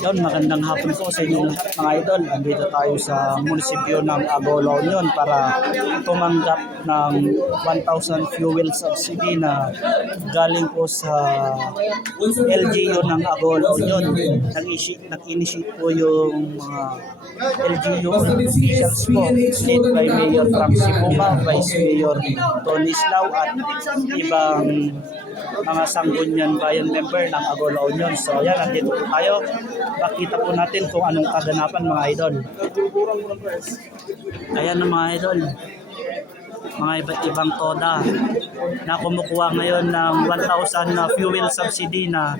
Yun, magandang hapon po sa inyo lahat mga idol. Andito tayo sa munisipyo ng Agolo Union para tumanggap ng 1,000 fuel subsidy na galing po sa LGU ng Agolo Union. Nag-initiate po yung mga LGU officials po, led by Mayor Frank Sibuma, Vice Mayor Tony Islao at ibang mga Sangguniang Bayan member ng Agolo Union. So yan, nandito po tayo. Pakita po natin kung anong kaganapan mga idol. Ayan na mga idol. Mga iba't ibang toda na kumukuha ngayon ng 1,000 na fuel subsidy na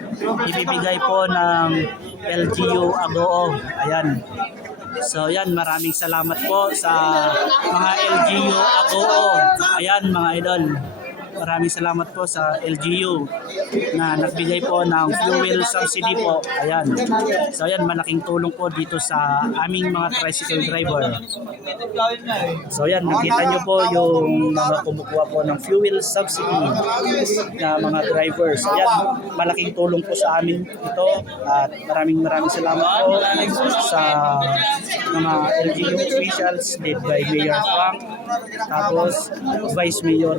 ibibigay po ng LGU Agoo. Ayan. So yan, maraming salamat po sa mga LGU Agoo. Ayan mga idol. Maraming salamat po sa LGU na nagbigay po ng fuel subsidy po. Ayan. So ayan, malaking tulong po dito sa aming mga tricycle driver. So ayan, nakita nyo po yung mga kumukuha po ng fuel subsidy na mga drivers. So ayan, malaking tulong po sa amin ito at maraming salamat po sa mga LGU officials led by Mayor Frank, tapos Vice Mayor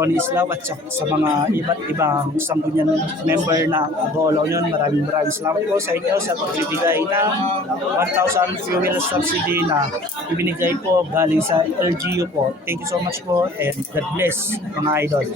Tony Islao at sa mga iba't ibang Sangguniang member ng Agolo Union. Maraming salamat po sa inyo sa pagbibigay ng 1,000 fuel subsidy na ibinigay po galing sa LGU po. Thank you so much po and God bless mga idol.